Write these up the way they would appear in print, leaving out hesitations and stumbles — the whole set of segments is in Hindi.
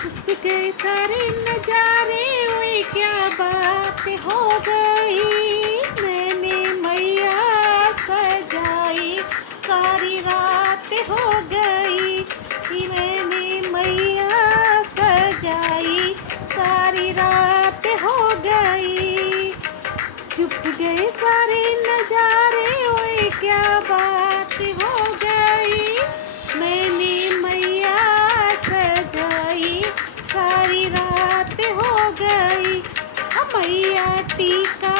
छुप गए सारे नजारे, ओए क्या बात हो गई। मैंने मैया सजाई, सारी रात हो गई कि मैंने मैया सजाई, सारी रात हो गई। छुप गए सारे नजारे, ओए क्या बात हो गई। मैंने मैया सजाई, सारी रात हो गई। मैया टीका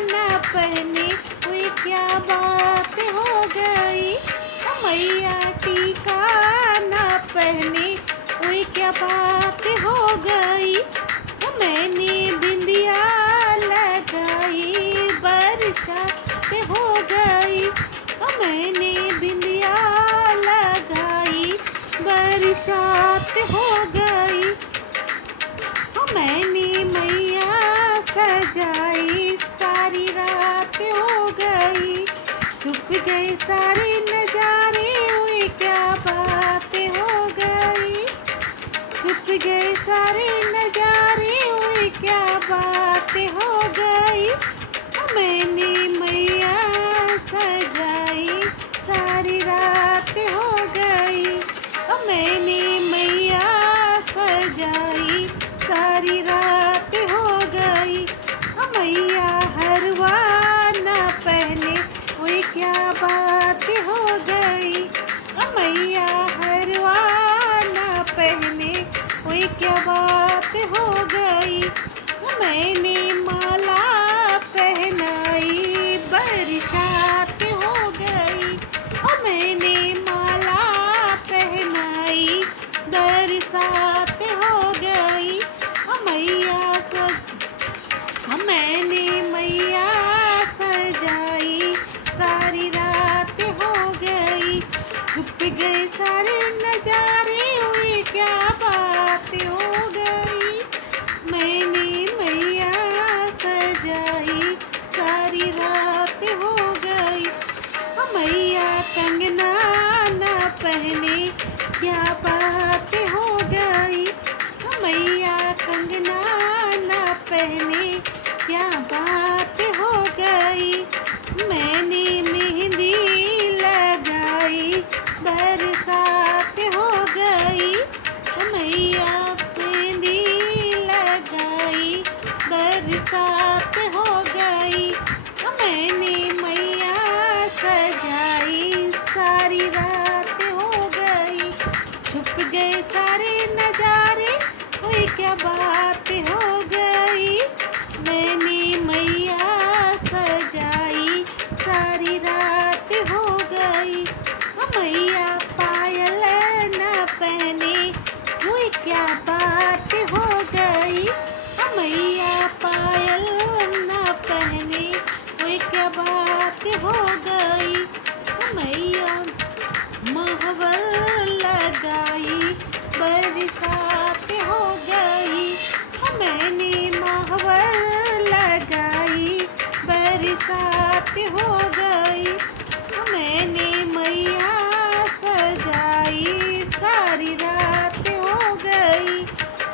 न पहने, ओए क्या बात हो गई। मैया टीका न पहने, ओए क्या बात हो गई। मैंने बिंदिया लगाई, बरसात हो गई। मैंने बिंदिया लगाई, बरसात हो गई। मैंने मैया सजाई, सारी रात हो गई। छुप गए सारे नजारे, ओए क्या बात हो गई। छुप गए सारे नजारे, ओए क्या बात हो गई। मैंने मैया सजाई, सारी रात हो गई। मैंने मैया सजाई, सारी रात हो गई। मैया हरवा न पहने, ओए क्या बात हो गई। मैया हरवा न पहने, ओए क्या बात हो गई। मैंने माला पहनाई, बरसात हो गई। मैंने माला पहनाई, बरसात हो गई। मैया मैंने मैया सजाई, सारी रात हो गई। छुप गए सारे नजारे, ओए क्या बात हो गई। मैंने मैया सजाई, सारी रात हो गई। मैया कंगना न पहने, क्या बात हो गई। मैया कंगना न पहने, क्या बात हो गई। मैंने मेहंदी लगाई, बरसात हो गई। मैया मेहंदी लगाई, बरसात हो गई। मैंने मैया सजाई, सारी रात हो गई। छुप गए सारे नजारे, ओए क्या बात हो गई। मैंने मैया सजाई, सारी रात हो गई। मैया पायल न पहने, ओए क्या बात हो गई। मैया पायल न पहने, ओए क्या बात हो गई। मैया महावर लगाई, बरसात हो गई। मैंने महावर लगाई, बरसात हो गई। मैंने मैया सजाई, सारी रात हो गई।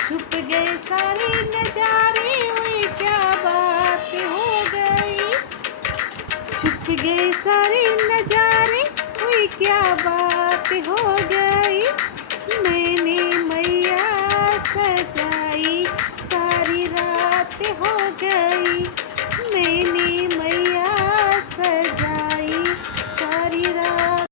छुप गए सारे नजारे, ओए क्या बात हो गई। छुप गए सारे नजारे, ओए क्या बात हो गई। मैंने मैया सजाई, सारी रात हो गई। मैंने